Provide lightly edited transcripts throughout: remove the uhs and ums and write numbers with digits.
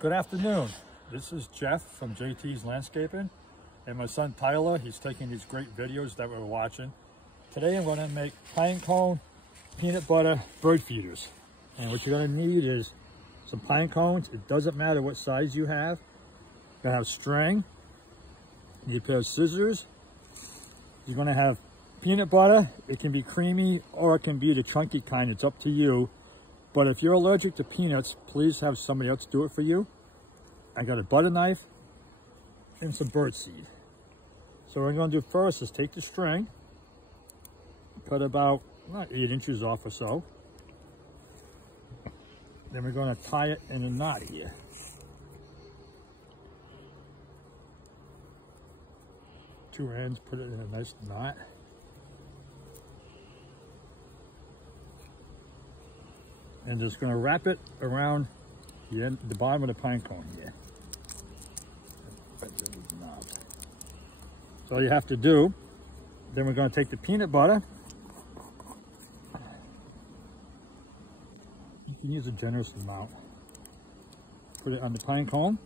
Good afternoon. This is Jeff from JT's Landscaping, and my son Tyler, he's taking these great videos that we're watching. Today I'm going to make pine cone peanut butter bird feeders. And what you're going to need is some pine cones. It doesn't matter what size you have. You're going to have string. You need a pair of scissors. You're going to have peanut butter. It can be creamy or it can be the chunky kind. It's up to you. But if you're allergic to peanuts, please have somebody else do it for you. I got a butter knife and some bird seed. So what I'm going to do first is take the string, cut about 8 inches off or so. Then we're going to tie it in a knot here. Two ends, put it in a nice knot. And just going to wrap it around the bottom of the pine cone here. So all you have to do, then we're going to take the peanut butter. You can use a generous amount. Put it on the pine cone.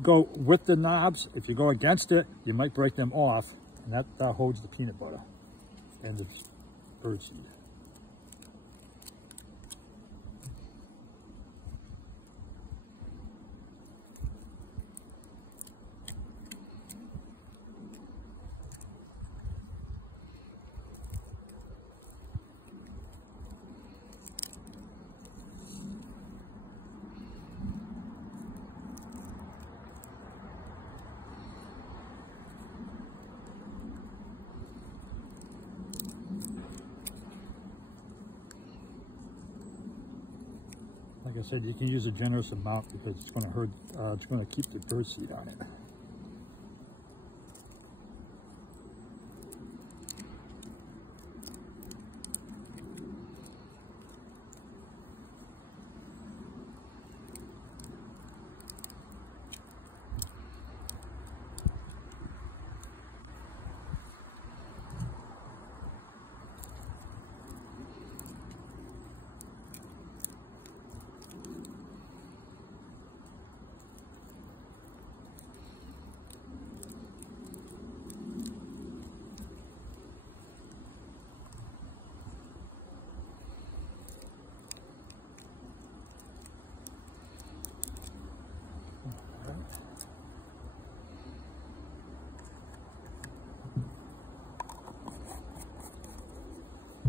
Go with the knobs. If you go against it, you might break them off. And that holds the peanut butter and the bird seed. Like I said, you can use a generous amount because it's going to hurt. It's going to keep the bird seed on it.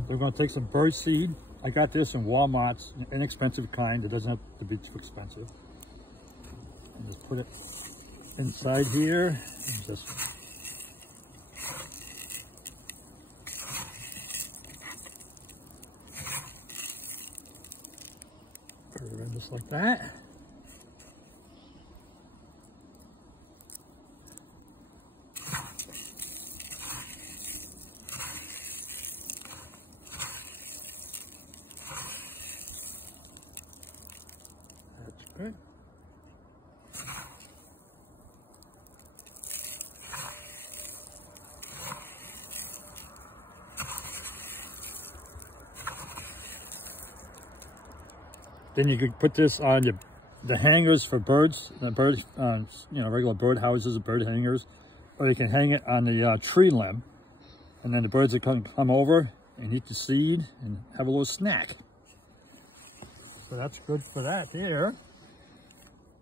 We're going to take some bird seed. I got this in Walmart's, inexpensive kind. It doesn't have to be too expensive. And just put it inside here. And just put it in just like that. Good. Then you could put this on the hangers for birds, regular bird houses, bird hangers, or you can hang it on the tree limb, and then the birds will come over and eat the seed and have a little snack. So that's good for that here.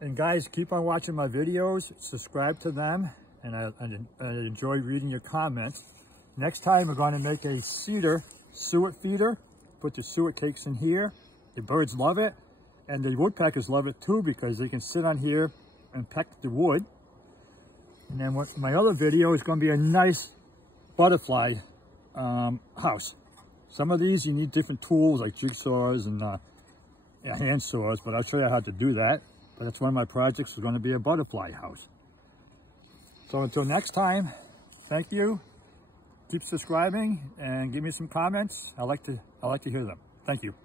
And guys, keep on watching my videos, subscribe to them, and I enjoy reading your comments. Next time we're going to make a cedar suet feeder. Put the suet cakes in here. The birds love it, and the woodpeckers love it too because they can sit on here and peck the wood. And then my other video is going to be a nice butterfly house. Some of these you need different tools like jigsaws and hand saws, but I'll show you how to do that. But that's one of my projects, is going to be a butterfly house. So until next time, thank you. Keep subscribing and give me some comments. I like to hear them. Thank you.